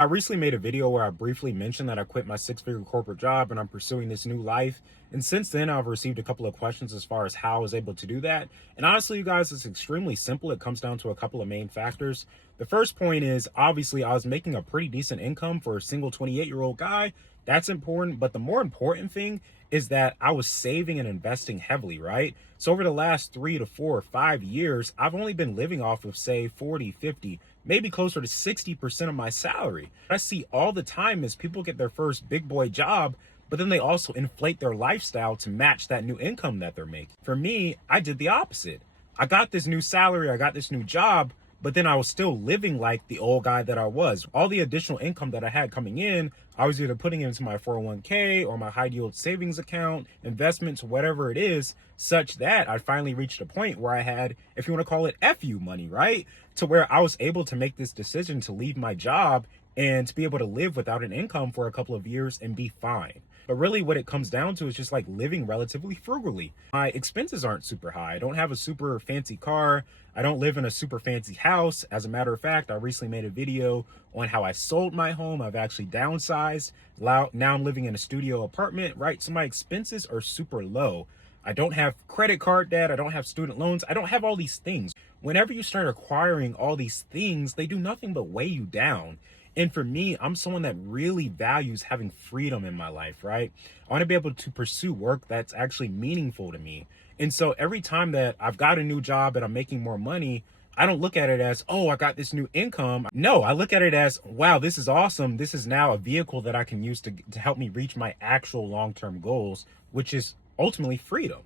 I recently made a video where I briefly mentioned that I quit my six-figure corporate job and I'm pursuing this new life. And since then, I've received a couple of questions as far as how I was able to do that. And honestly, you guys, it's extremely simple. It comes down to a couple of main factors. The first point is obviously I was making a pretty decent income for a single 28-year-old guy. That's important. But the more important thing is that I was saving and investing heavily, right? So over the last 3 to 4 or 5 years, I've only been living off of, say, 40, 50, maybe closer to 60% of my salary. I see all the time is people get their first big boy job, but then they also inflate their lifestyle to match that new income that they're making. For me, I did the opposite. I got this new salary, I got this new job, but then I was still living like the old guy that I was. All the additional income that I had coming in, I was either putting it into my 401k or my high yield savings account, investments, whatever it is, such that I finally reached a point where I had, if you want to call it FU money, right? To where I was able to make this decision to leave my job and to be able to live without an income for a couple of years and be fine. But really what it comes down to is just like living relatively frugally. My expenses aren't super high. I don't have a super fancy car. I don't live in a super fancy house. As a matter of fact, I recently made a video on how I sold my home. I've actually downsized. Now I'm living in a studio apartment, right? So my expenses are super low. I don't have credit card debt. I don't have student loans. I don't have all these things. Whenever you start acquiring all these things, they do nothing but weigh you down. And for me, I'm someone that really values having freedom in my life, right? I want to be able to pursue work that's actually meaningful to me. And so every time that I've got a new job and I'm making more money, I don't look at it as, oh, I got this new income. No, I look at it as, wow, this is awesome. This is now a vehicle that I can use to help me reach my actual long-term goals, which is ultimately freedom.